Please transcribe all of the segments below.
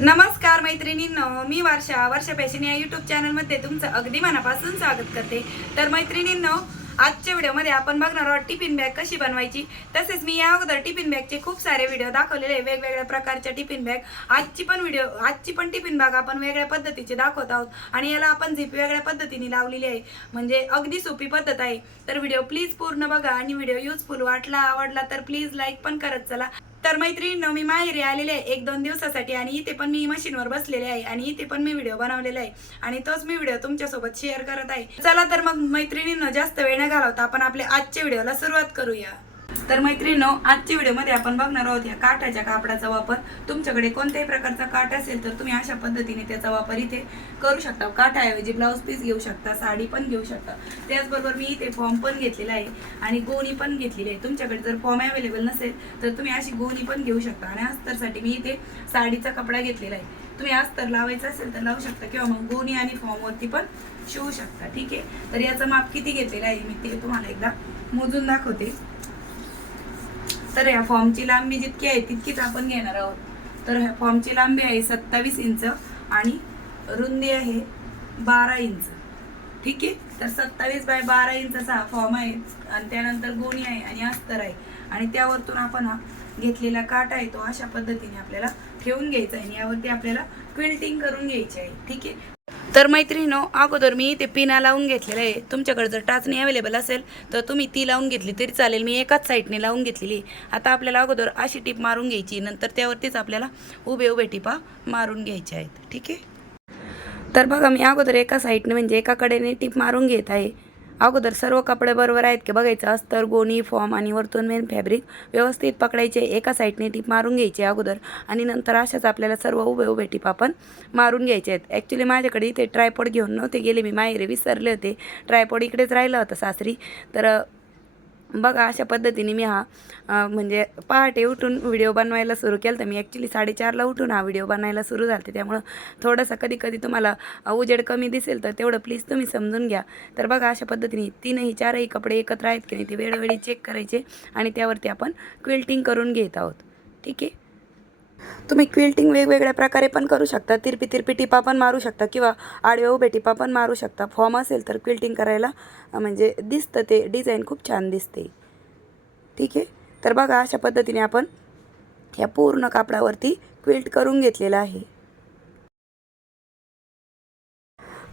नमस्कार मैत्रिणींनो मी वर्षा. वर्षा फॅशन या युट्यूब चॅनलमध्ये तुमचं अगदी मनापासून स्वागत करते. तर मैत्रिणींनो आजच्या व्हिडिओमध्ये आपण बघणार आहोत टिफिन बॅग कशी बनवायची. तसेच मी या अगोदर टिफिन बॅगचे खूप सारे व्हिडिओ दाखवलेले आहे वेगवेगळ्या प्रकारच्या टिफिन बॅग. आजची पण व्हिडिओ आजची पण टिफिन बॅग आपण वेगळ्या पद्धतीचे दाखवत आहोत. आणि याला आपण झिप वेगळ्या पद्धतीने लावलेली आहे. म्हणजे अगदी सोपी पद्धत आहे. तर व्हिडिओ प्लीज पूर्ण बघा आणि व्हिडिओ युजफुल वाटला आवडला तर प्लीज लाईक पण करत चला. तर मैत्रिणींनो मी माहेरी आलेले आहे. एक दोन दिवसासाठी आणि इथे पण मी मशीनवर बसलेले आहे. आणि इथे पण मी व्हिडिओ बनवलेला आहे. आणि तोच मी व्हिडिओ तुमच्यासोबत शेअर करत आहे. चला तर मग मैत्रिणींना जास्त वेळ न घालवता आपण आपल्या आजच्या व्हिडिओला सुरुवात करूया. तर मैत्रिणींनो आजच्या व्हिडिओमध्ये आपण बघणार आहोत या काठाच्या कापडाचा वापर. तुमच्याकडे कोणत्याही प्रकारचा काठ असेल तर तुम्ही अशा पद्धतीने त्याचा वापर इथे करू शकता. काठाऐवजी ब्लाऊज पीस घेऊ शकता साडी पण घेऊ शकता. त्याचबरोबर मी इथे फॉर्म पण घेतलेला आहे आणि गोणी पण घेतलेली आहे. तुमच्याकडे जर फॉर्म अवेलेबल नसेल तर तुम्ही अशी गोणी पण घेऊ शकता. आणि अस्तरसाठी मी इथे साडीचा कपडा घेतलेला आहे. तुम्ही अस्तर लावायचं असेल तर लावू शकता किंवा मग गोणी आणि फॉर्मवरती पण शिवू शकता. ठीक आहे? तर याचं माप किती घेतलेलं आहे? मी ते तुम्हाला एकदा मोजून दाखवते. तर ह्या फॉर्मची लांबी जितकी आहे तितकीच आपण घेणार आहोत. तर ह्या फॉर्मची लांबी आहे सत्तावीस इंच आणि रुंदी आहे बारा इंच. ठीक आहे? तर सत्तावीस बाय बारा इंचचा हा फॉर्म आहे आणि त्यानंतर गोणी आहे आणि अस्तर आहे. आणि त्यावरतून आपण हा घेतलेला काट आहे तो अशा पद्धतीने आपल्याला ठेवून घ्यायचा आहे आणि यावरती आपल्याला क्विल्टिंग करून घ्यायची आहे. ठीक आहे? तर मैत्रिणीनो अगोदर मी ते पिना लावून घेतलेलं आहे. तुमच्याकडे जर टाचणी अवेलेबल असेल तर तुम्ही ती लावून घेतली तरी चालेल. मी एकाच साईडने लावून घेतलेली आता आपल्याला अगोदर अशी टीप मारून घ्यायची नंतर त्यावरतीच आपल्याला उभे उभे टिपा मारून घ्यायच्या आहेत. ठीक आहे? तर बघा मी अगोदर एका साईडने म्हणजे एका कडेने टीप मारून घेत आहे. अगोदर सर्व कपडे बरोबर आहेत की बघायचं अस्तर गोणी फॉर्म आणि वरतून मेन फॅब्रिक व्यवस्थित पकडायचे एका साईडने टीप मारून घ्यायची अगोदर आणि नंतर अशाच आपल्याला सर्व उभे उभे टीप आपण मारून घ्यायचे आहेत. ॲक्च्युली माझ्याकडे इथे ट्रायपॉड घेऊन नव्हते गेले मी माहेरी विसरले होते. ट्रायपॉड इकडेच राहिलं होतं सासरी. तर बघा अशा पद्धतीने मी हा म्हणजे पहाटे उठून व्हिडिओ बनवायला सुरू केलं तर मी ॲक्च्युली साडेचारला उठून हा व्हिडिओ बनायला सुरू झाले त्यामुळं थोडंसं कधी कधी तुम्हाला उजेड कमी दिसेल तर तेवढं प्लीज तुम्ही समजून घ्या. तर बघा अशा पद्धतीने तीनही चारही कपडे एकत्र आहेत की नाही ते वेळोवेळी चेक करायचे आणि त्यावरती आपण क्विल्टिंग करून घेत आहोत. ठीक आहे? तुम्ही क्विल्टिंग वेगवेगळ्या प्रकारे पण करू शकता. तिरपी तिरपी टिपा पण मारू शकता किंवा आडव्या उभ्या टिपा पण मारू शकता. फॉर्म असेल तर क्विल्टिंग करायला म्हणजे दिसतं ते डिझाईन खूप छान दिसते. ठीक आहे? तर बघा अशा पद्धतीने आपण ह्या पूर्ण कापडावरती क्विल्ट करून घेतलेलं आहे.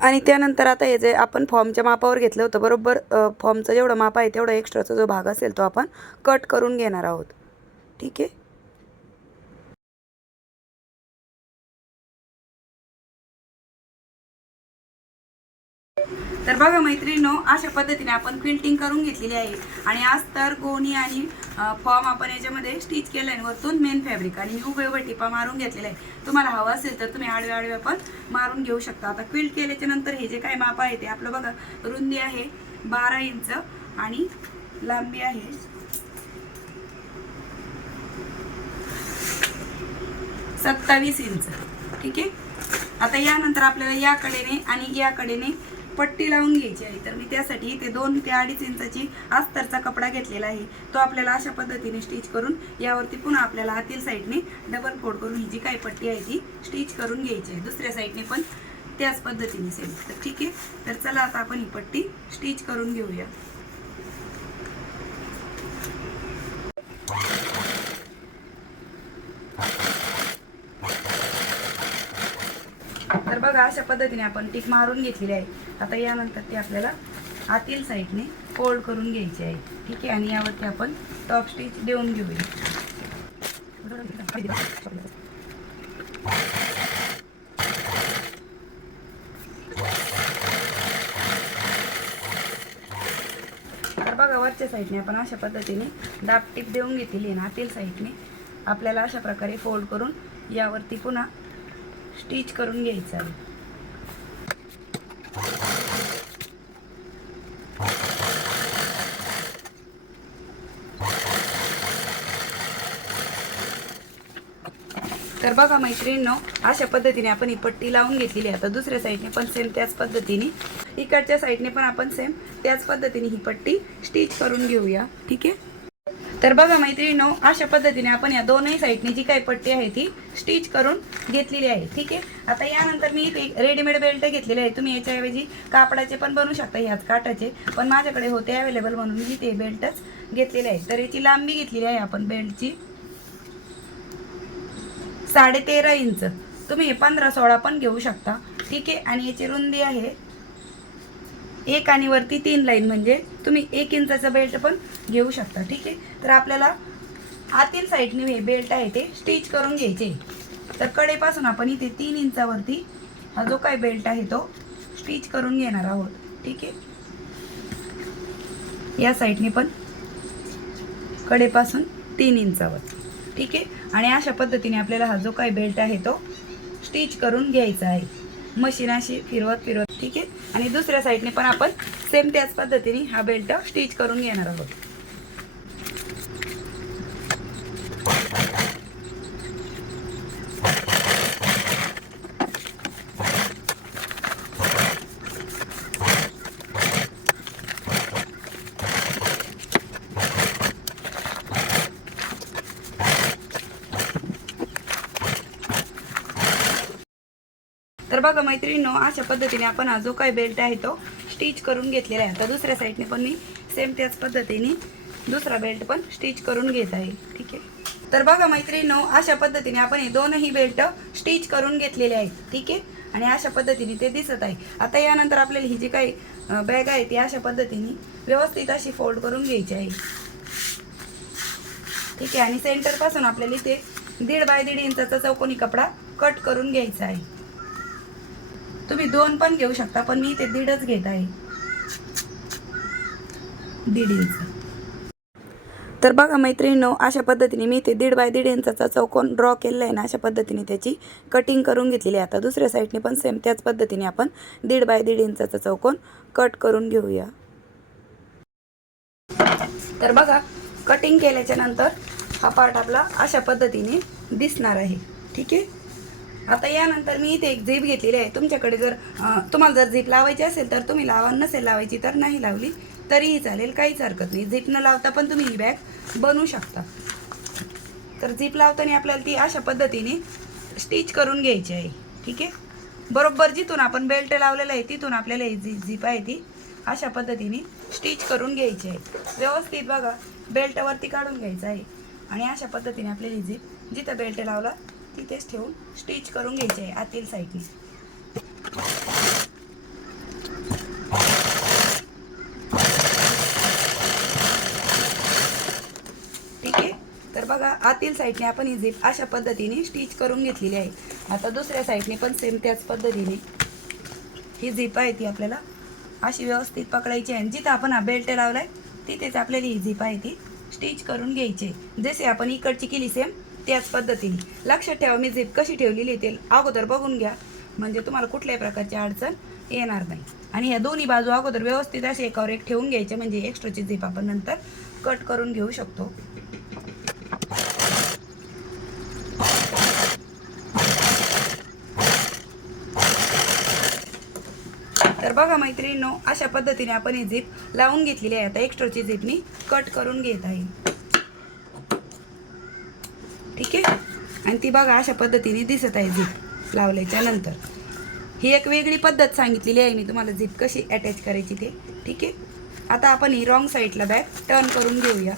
आणि त्यानंतर आता हे जे आपण फॉर्मच्या मापावर घेतलं होतं बरोबर फॉर्मचं जेवढं माप आहे तेवढा एक्स्ट्राचा जो भाग असेल तो आपण कट करून घेणार आहोत. ठीक आहे? तर बघा मैत्रिणीनो अशा पद्धतीने आपण क्विल्टिंग करून घेतलेली आहे. आणि आज तर गोणी आणि फॉर्म आपण याच्यामध्ये स्टिच केलं आहे वरतून मेन फॅब्रिक आणि मी उभे उभे टिपा मारून घेतलेला आहे. तुम्हाला हवं असेल तर तुम्ही आडव्या आडव्या पण मारून घेऊ शकता. आता क्विल्ट केल्याच्यानंतर हे जे काय माप आहे ते आपलं बघा रुंदी आहे बारा इंच आणि लांबी आहे. सत्तावीस इंच. ठीक आहे? आता यानंतर आपल्याला या कडेने आणि या कडेने पट्टी लावून घ्यायची आहे. तर मी त्यासाठी इथे दोन ते अडीच इंचाची अस्तरचा कपडा घेतलेला आहे. तो आपल्याला अशा पद्धतीने स्टिच करून यावरती पुन्हा आपल्याला आतील साईडने डबल फोड करून ही जी काही पट्टी आहे ती स्टिच करून घ्यायची आहे. दुसऱ्या साईडने पण त्याच पद्धतीने सेम तर ठीक आहे. तर चला आता आपण ही पट्टी स्टिच करून घेऊया. बघा अशा पद्धतीने आपण टिक मारून घेतलेली आहे. आता यानंतर ती आपल्याला आतील साईडने फोल्ड करून घ्यायची आहे. ठीक आहे आणि यावरती आपण टॉप स्टिच देऊन घेऊया. तर बघा वरच्या साईडने आपण अशा पद्धतीने दाब टीप देऊन घेतलेली आहे ना आतील साईडने. आपल्याला अशा प्रकारे फोल्ड करून यावरती पुन्हा स्टिच करून घ्यायचं आहे. तर बघा मैत्रिणींनो अशा पद्धतीने आपण ही पट्टी लावून घेतलेली आहे. आता दुसऱ्या साईडने पण सेम त्याच पद्धतीने. इकडच्या साईडने पण आपण सेम त्याच पद्धतीने ही पट्टी स्टिच करून घेऊया. ठीक आहे? तर बघा मैत्रिणीनो अशा पद्धतीने आपण या दोनही साईडने जी काही पट्टी आहे ती स्टिच करून घेतलेली आहे. ठीक आहे? आता यानंतर मी इथे रेडीमेड बेल्ट घेतलेले आहे. तुम्ही याच्याऐवजी कापडाचे पण बनवू शकता ह्याच काटाचे पण माझ्याकडे होते अवेलेबल म्हणून मी ते बेल्टच घेतलेले आहे. तर याची लांबी घेतलेली आहे आपण बेल्टची साडे तेरा इंच. तुम्ही पंधरा सोळा पण घेऊ शकता. ठीक आहे? आणि याची रुंदी आहे एक आणि वरती तीन लाईन म्हणजे तुम्ही एक इंचाचा बेल्ट पण घेऊ शकता ठीक आहे? तर आपल्याला आतील साईडने हे बेल्ट आहे ते स्टिच करून घ्यायचे. तर कडेपासून आपण इथे तीन इंचावरती हा जो काय बेल्ट आहे तो स्टिच करून घेणार आहोत ठीक आहे? या साईडने पण कडेपासून तीन इंचावर ठीक आहे? आणि अशा पद्धतीने आपल्याला हा जो काय बेल्ट आहे तो स्टिच करून घ्यायचा आहे. मशीन अशी फिरवत फिरवत ठीक आहे? आणि दुसऱ्या साईडने पण आपण सेम त्याच पद्धतीने हा बेल्ट स्टिच करून घेणार आहोत. बघा मैत्रिणींनो अशा पद्धतीने आपण हा जो काय बेल्ट आहे तो स्टिच करून घेतलेला आहे. आता दुसऱ्या साईडने पण मी सेम त्याच पद्धतीने दुसरा बेल्ट पण स्टिच करून घेत आहे. ठीक आहे? तर बघा मैत्रिणींनो अशा पद्धतीने आपण हे दोनही बेल्ट स्टिच करून घेतलेले आहेत. ठीक आहे? आणि अशा पद्धतीने ते दिसत आहे. आता यानंतर आपल्याला ही जी काही बॅग आहे ती अशा पद्धतीने व्यवस्थित अशी फोल्ड करून घ्यायची आहे. ठीक आहे? आणि सेंटरपासून आपल्याला इथे दीड बाय दीड इंचाचा चौकोनी कपडा कट करून घ्यायचा आहे. तुम्ही दोन पण घेऊ शकता पण मी इथे दीडच घेत आहे. दीड इंच. तर बघा मैत्रिणीनो अशा पद्धतीने मी इथे दीड बाय दीड इंचाचा चौकोन ड्रॉ केलेला आहे ना अशा पद्धतीने त्याची कटिंग करून घेतलेली आहे. आता दुसऱ्या साईडने पण सेम त्याच पद्धतीने आपण दीड बाय दीड इंचाचा चौकोन कट करून घेऊया. तर बघा कटिंग केल्याच्यानंतर हा पार्ट आपला अशा पद्धतीने दिसणार आहे. ठीक आहे? आता यानंतर मी इथे एक झीप घेतलेली आहे. तुमच्याकडे जर तुम्हाला जर झीप लावायची असेल तर तुम्ही लावा नसेल लावायची तर नाही लावली तरीही चालेल काहीच हरकत नाही. झीप न लावता पण तुम्ही ही बॅग बनवू शकता. तर झीप लावताना आपल्याला ती अशा पद्धतीने स्टिच करून घ्यायची आहे. ठीक आहे? बरोबर जिथून आपण बेल्ट लावलेला आहे तिथून आपल्याला ही जी झीप आहे ती अशा पद्धतीने स्टिच करून घ्यायची आहे. व्यवस्थित बघा बेल्टवरती काढून घ्यायचं आहे. आणि अशा पद्धतीने आपल्याला ही झीप जिथं बेल्ट लावला तिथेच ठेवून स्टिच करून घ्यायची आहे आतील साईडने. ठीक आहे? तर बघा आतील साईडने आपण ही अशा पद्धतीने स्टिच करून घेतलेली आहे. आता दुसऱ्या साईडने पण सेम त्याच पद्धतीने ही झीप आहे ती आपल्याला अशी व्यवस्थित पकडायची आहे. आणि जिथं आपण हा बेल्ट लावलाय तिथेच आपल्याला ही झीप आहे ती स्टिच करून घ्यायची आहे. जसे आपण इकडची केली सेम त्याच पद्धतीने. लक्षात ठेवा मी झिप कशी ठेवलेली ते अगोदर बघून घ्या. म्हणजे तुम्हाला कुठल्याही प्रकारची अडचण येणार नाही. आणि ह्या दोन्ही बाजू अगोदर व्यवस्थित असे एकावर एक ठेवून घ्यायचे म्हणजे एक्स्ट्राची झिप आपण नंतर कट करून घेऊ शकतो. तर बघा मैत्रिणींनो अशा पद्धतीने आपण ही झिप लावून घेतलेली आहे. आता एक्स्ट्राची झीपनी कट करून घेत आहे ठीक आहे? आणि ती बघा अशा पद्धतीने दिसत आहे झीप लावल्याच्या नंतर. ही एक वेगळी पद्धत सांगितलेली आहे मी तुम्हाला झीप कशी अटॅच करायची ते. ठीक आहे? आता आपण ही रॉंग साईडला बॅग टर्न करून घेऊया.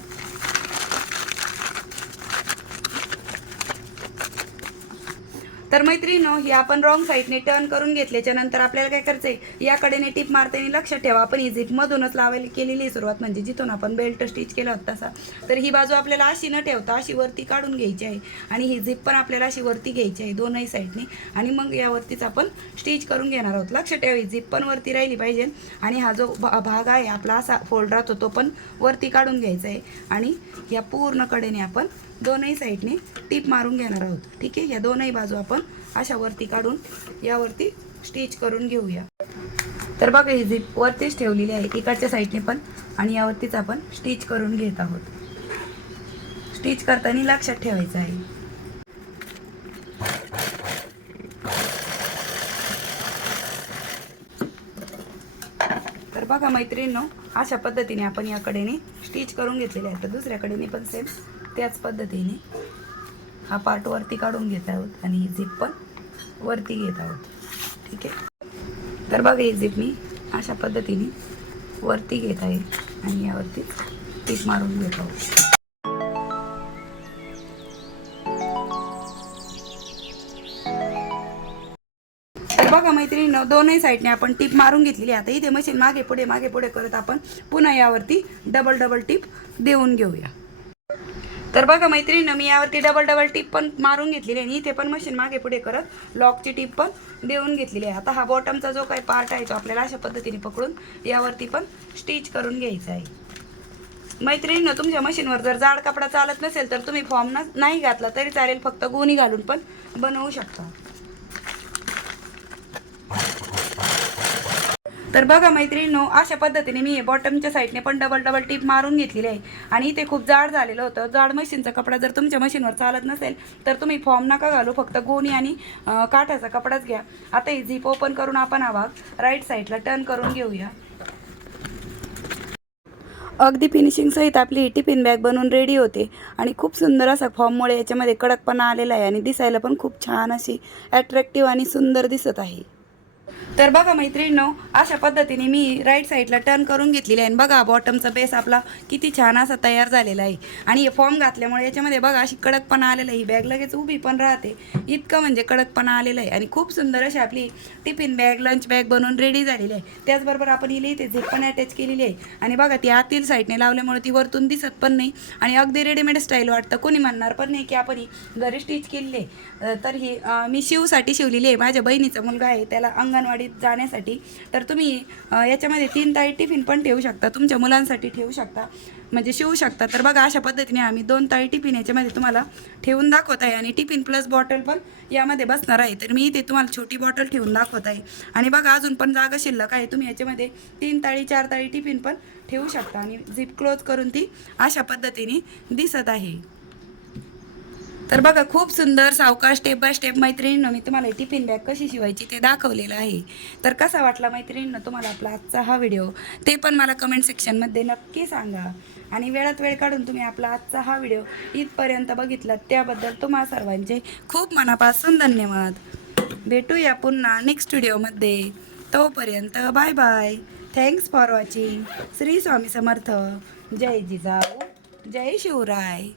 तर मैत्रिणीनो ही आपण रॉंग साईडने टर्न करून घेतल्याच्या नंतर आपल्याला काय करायचंय? या कडेने टीप मारताना लक्षात ठेवा. आपण ही झिपमधूनच लावायला केलेली आहे सुरुवात म्हणजे जिथून आपण बेल्ट स्टिच केला होता तसा. तर ही बाजू आपल्याला अशी न ठेवता अशी वरती काढून घ्यायची आहे. आणि ही झिप पण आपल्याला अशी वरती घ्यायची आहे दोनही साईडने आणि मग यावरतीच आपण स्टिच करून घेणार आहोत. लक्षात ठेवा ही झिप पण वरती राहिली पाहिजे. आणि हा जो भा- भाग आहे आपला असा फोल्ड राहतो तो पण वरती काढून घ्यायचा आहे. आणि या पूर्ण कडेने आपण दोनही साईडने टीप मारून घेणार आहोत. ठीक आहे? या दोनही बाजू आपण अशा वरती काढून यावरती स्टिच करून घेऊया. तर बघा ही झीप वरतीच ठेवलेली आहे. इकडच्या साईडने पण आणि यावरतीच आपण स्टिच करून घेत आहोत. स्टिच करताना लक्षात ठेवायचं आहे. तर बघा मैत्रिणींनो अशा पद्धतीने आपण याकडेने स्टिच करून घेतलेले आहे तर दुसऱ्याकडेने पण सेम त्याच पद्धतीने हा पार्ट वरती काढून घेत आहोत आणि ही झिप पण वरती घेत आहोत. ठीक आहे? तर बघा ही झिप मी अशा पद्धतीने वरती घेत आहे आणि यावरती पीक मारून घेत आहोत. तर बघा मैत्रिणी दोनही साईडने आपण टीप मारून घेतलेली आहे. आता इथे मशीन मागे पुढे मागे पुढे करत आपण पुन्हा यावरती डबल डबल टीप देऊन घेऊया. तर बघा मैत्रिणीनं मी यावरती डबल डबल टीप पण मारून घेतलेली आहे. आणि इथे पण मशीन मागे पुढे करत लॉकची टीप पण देऊन घेतलेली आहे. आता हा बॉटमचा जो काही पार्ट आहे तो आपल्याला अशा पद्धतीने पकडून यावरती पण स्टिच करून घ्यायचा आहे. मैत्रिणीनं तुमच्या मशीनवर जर जाड कपडा चालत नसेल तर तुम्ही फॉर्म नाही घातला तरी चालेल. फक्त गोणी घालून पण बनवू शकता. तर बघा मैत्रिणीनो अशा पद्धतीने मी बॉटमच्या साईडने पण डबल डबल टीप मारून घेतलेली आहे. आणि इथे खूप जाड झालेलं होतं. जाड मशीनचा कपडा जर तुमच्या मशीनवर चालत नसेल तर तुम्ही फॉर्म नका घालू. फक्त गोणी आणि काठाचा कपडाच घ्या. आता ही झीप ओपन करून आपण हा भाग राईट साईडला टर्न करून घेऊया. अगदी फिनिशिंगसहित आपली ही टिफिन बॅग बनवून रेडी होते. आणि खूप सुंदर असा फॉर्ममुळे याच्यामध्ये कडकपणा आलेला आहे आणि दिसायला पण खूप छान अशी अट्रॅक्टिव्ह आणि सुंदर दिसत आहे. तर बघा मैत्रिणींनो अशा पद्धतीने मी राईट साईडला टर्न करून घेतलेली आहे. आणि बघा बॉटमचा बेस आपला किती छान असा तयार झालेला आहे. आणि हे फॉर्म घातल्यामुळे याच्यामध्ये बघा अशी कडकपणा आलेला आहे. ही बॅग लगेच उभी पण राहते. इतकं म्हणजे कडकपणा आलेला आहे. आणि खूप सुंदर अशी आपली टिफिन बॅग लंच बॅग बनवून रेडी झालेली आहे. त्याचबरोबर आपण ही इथे झिप पण अटॅच केलेली आहे. आणि बघा ती आतील साईडने लावल्यामुळे ती वरतून दिसत पण नाही. आणि अगदी रेडीमेड स्टाईल वाटतं. कोणी म्हणणार पण नाही की आपण ही घरी स्टिच केलेली आहे. तर ही मी शिवसाठी शिवलेली आहे. माझ्या बहिणीचा मुलगा आहे. त्याला अंगणवाडी गाडीत जाण्यासाठी तर तुम्ही याच्यामध्ये तीन ताई टिफिन पण ठेवू शकता. तुमच्या मुलांसाठी ठेवू शकता. म्हणजे शिवू शकता. तर बघा अशा पद्धतीने आम्ही दोन ताई टिफिन याच्यामध्ये तुम्हाला ठेवून दाखवत आहे. आणि टिफिन प्लस बॉटल पण यामध्ये बसणार आहे. तर मी इथे तुम्हाला छोटी बॉटल ठेवून दाखवत आहे. आणि बघा अजून पण जागा शिल्लक आहे. तुम्ही याच्यामध्ये तीन ताळी चार ताळी टिफिन पण ठेवू शकता. आणि झिप क्लोज करून ती अशा पद्धतीने दिसत आहे. तर बघा खूप सुंदर सावकाश स्टेप बाय स्टेप मैत्रिणीनं मी तुम्हाला टिफिन बॅग कशी शिवायची ते दाखवलेलं आहे. तर कसा वाटला मैत्रिणीनं तुम्हाला आपला आजचा हा व्हिडिओ ते पण मला कमेंट सेक्शनमध्ये नक्की सांगा. आणि वेळात वेळ काढून तुम्ही आपला आजचा हा व्हिडिओ इथपर्यंत बघितला त्याबद्दल तुम्हा सर्वांचे खूप मनापासून धन्यवाद. भेटूया पुन्हा नेक्स्ट व्हिडिओमध्ये तोपर्यंत bye bye thanks for watching Shri Swami Samarth. जय जिजाऊ. जय शिवराय.